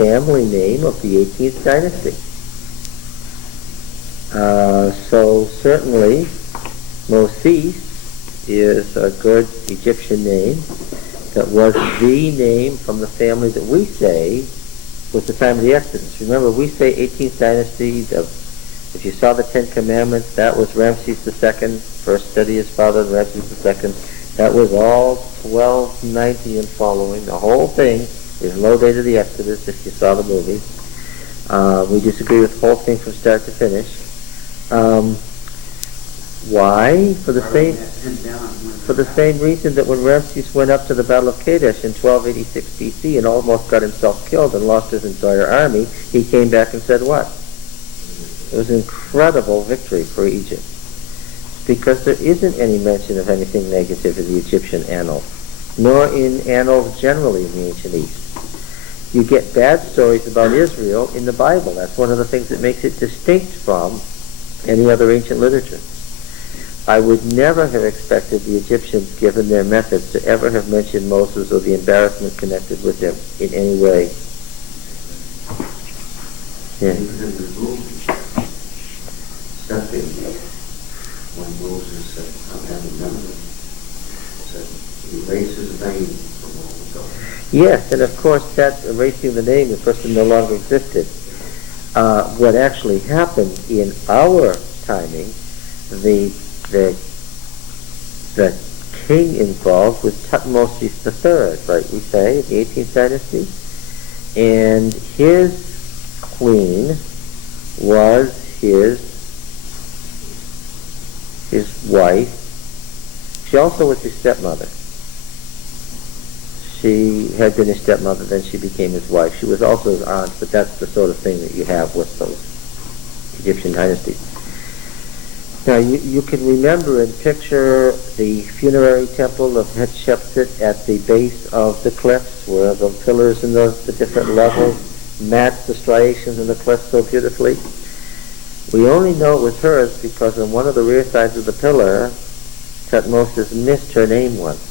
family name of the 18th dynasty. So certainly Moses is a good Egyptian name that was the name from the family that we say was the time of the Exodus. Remember, we say 18th dynasty. If you saw the Ten Commandments, that was Rameses II, first study his father, Rameses II. That was all 1290 and following. The whole thing is low date of the Exodus, if you saw the movies. We disagree with the whole thing from start to finish. Why? For the same reason that when Ramses went up to the Battle of Kadesh in 1286 BC and almost got himself killed and lost his entire army, he came back and said what? It was an incredible victory for Egypt, because there isn't any mention of anything negative in the Egyptian annals, nor in annals generally in the ancient East. You get bad stories about Israel in the Bible. That's one of the things that makes it distinct from any other ancient literature. I would never have expected the Egyptians, given their methods, to ever have mentioned Moses or the embarrassment connected with him in any way. Yeah. When Moses said, I'm having memory, said, erase his name from all the gods. Yes, and of course that erasing the name, the person no longer existed. What actually happened in our timing, the king involved was Thutmose III, right, we say, the 18th dynasty. And his queen was his wife. She also was his stepmother. She had been his stepmother, then she became his wife. She was also his aunt, but that's the sort of thing that you have with those Egyptian dynasties. Now, you can remember and picture the funerary temple of Hatshepsut at the base of the cliffs, where the pillars and the different levels match the striations in the cliffs so beautifully. We only know it was hers because on one of the rear sides of the pillar, Thutmose missed her name once.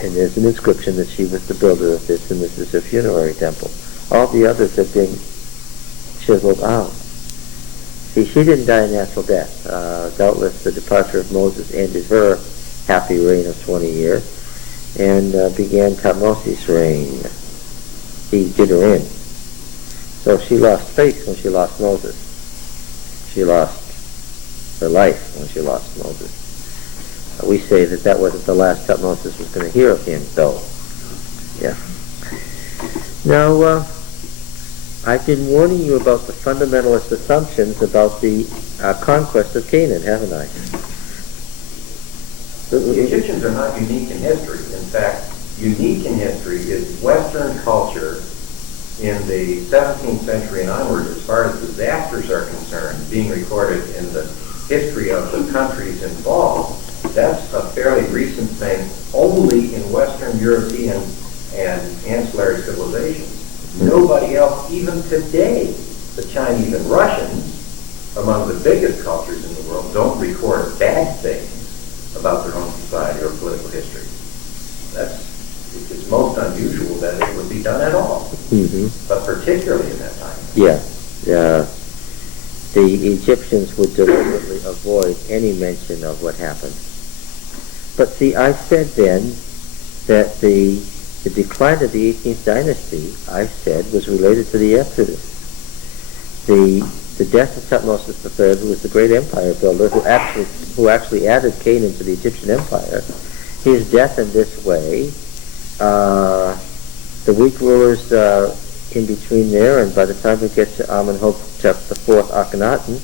And there's an inscription that she was the builder of this, and this is her funerary temple. All the others have been chiseled out. See, she didn't die a natural death. Doubtless the departure of Moses ended her happy reign of 20 years and began Thutmose's reign. He did her in. So she lost face when she lost Moses. She lost her life when she lost Moses. We say that wasn't the last Thutmose was going to hear of him, though. Yeah. Now, I've been warning you about the fundamentalist assumptions about the conquest of Canaan, haven't I? The Egyptians are not unique in history. In fact, unique in history is Western culture in the 17th century and onward, as far as disasters are concerned, being recorded in the history of the countries involved. That's a fairly recent thing, only in Western European and ancillary civilizations. Nobody else, even today, the Chinese and Russians, among the biggest cultures in the world, don't record bad things about their own society or political history. It's most unusual that it would be done at all, but particularly in that time. Yeah. The Egyptians would deliberately avoid any mention of what happened. But see, I said then that the decline of the 18th dynasty, I said, was related to the Exodus. The death of Thutmose III, who was the great empire builder, who actually added Canaan to the Egyptian empire, his death in this way, the weak rulers in between there, and by the time we get to Amenhotep IV Akhenaten,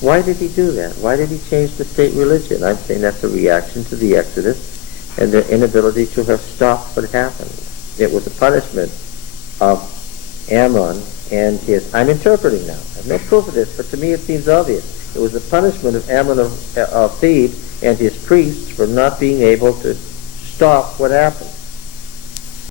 why did he do that? Why did he change the state religion? I'm saying that's a reaction to the Exodus and their inability to have stopped what happened. It was a punishment of Ammon and his... I'm interpreting now. I have no proof of this, but to me it seems obvious. It was a punishment of Ammon of Thebes and his priests for not being able to stop what happened.